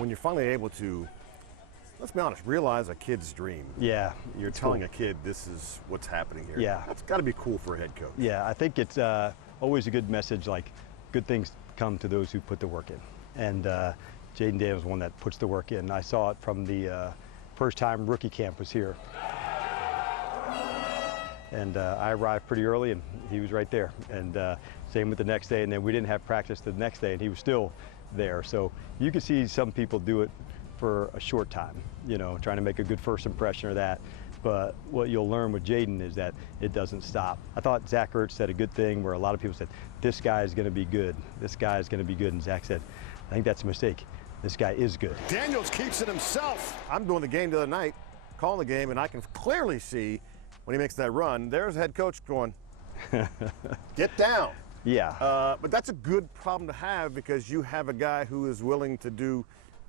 when you're finally able to, let's be honest, realize a kid's dream. Yeah. You're telling a kid this is what's happening here. Yeah. That's got to be cool for a head coach. Yeah, I think it's always a good message, like good things come to those who put the work in. And Jayden Daniels is one that puts the work in. I saw it from the first time rookie camp was here. And I arrived pretty early and he was right there. And same with the next day, and then we didn't have practice the next day and he was still there. So you can see some people do it for a short time, you know, trying to make a good first impression or that. But what you'll learn with Jayden is that it doesn't stop. I thought Zach Ertz said a good thing where a lot of people said, this guy is going to be good. This guy is going to be good. And Zach said, I think that's a mistake. This guy is good. Daniels keeps it himself. I'm doing the game the other night, calling the game, and I can clearly see when he makes that run, there's head coach going, get down. Yeah. But that's a good problem to have because you have a guy who is willing to do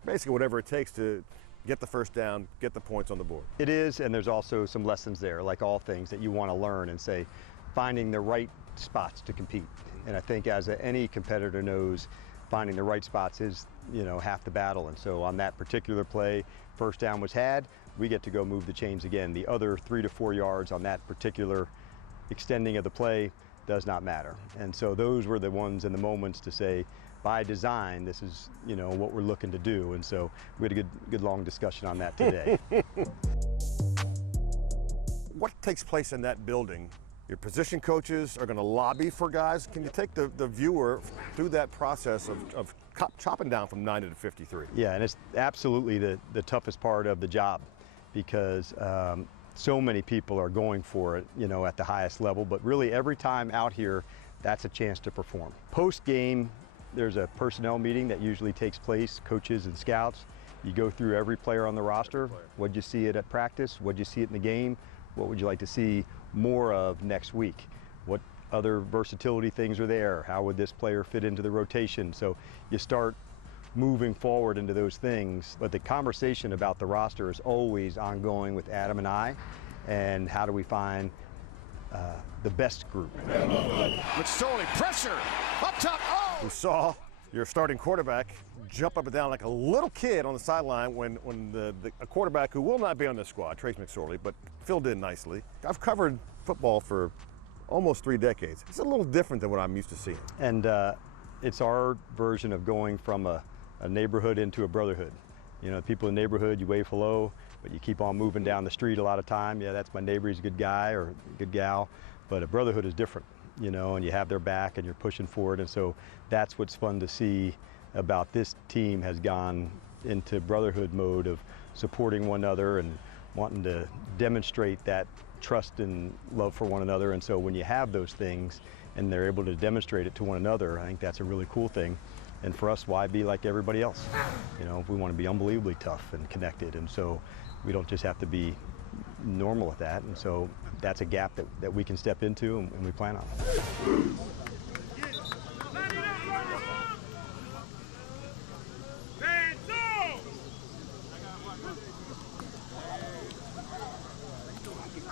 basically whatever it takes to get the first down, get the points on the board. It is, and there's also some lessons there, like all things that you want to learn and say, finding the right spots to compete. And I think as any competitor knows, finding the right spots is, you know, half the battle. And so on that particular play, first down was had, we get to go move the chains again. The other 3 to 4 yards on that particular extending of the play does not matter. And so those were the ones in the moments to say, by design, this is, you know, what we're looking to do. And so we had a good long discussion on that today. What takes place in that building? Your position coaches are going to lobby for guys. Can you take the viewer through that process of chopping down from 90 to 53? Yeah, and it's absolutely the toughest part of the job because so many people are going for it, you know, at the highest level. But really every time out here, that's a chance to perform. Post-game, there's a personnel meeting that usually takes place, coaches and scouts. You go through every player on the roster. What'd you see it at practice? What'd you see it in the game? What would you like to see more of next week? What other versatility things are there? How would this player fit into the rotation? So you start moving forward into those things. But the conversation about the roster is always ongoing with Adam and I. And how do we find the best group? McSorley, pressure, up top, oh! We saw your starting quarterback jump up and down like a little kid on the sideline when a quarterback who will not be on this squad, Trace McSorley, but filled in nicely. I've covered football for almost 3 decades. It's a little different than what I'm used to seeing. And it's our version of going from a neighborhood into a brotherhood. You know, people in the neighborhood, you wave hello, but you keep on moving down the street a lot of time. Yeah, that's my neighbor, he's a good guy or a good gal. But a brotherhood is different, you know, and you have their back and you're pushing forward. And so that's what's fun to see about this team has gone into brotherhood mode of supporting one another and wanting to demonstrate that trust and love for one another. And so when you have those things and they're able to demonstrate it to one another, I think that's a really cool thing. And for us, why be like everybody else? You know, we want to be unbelievably tough and connected. And so we don't just have to be normal at that. And so that's a gap that we can step into and we plan on.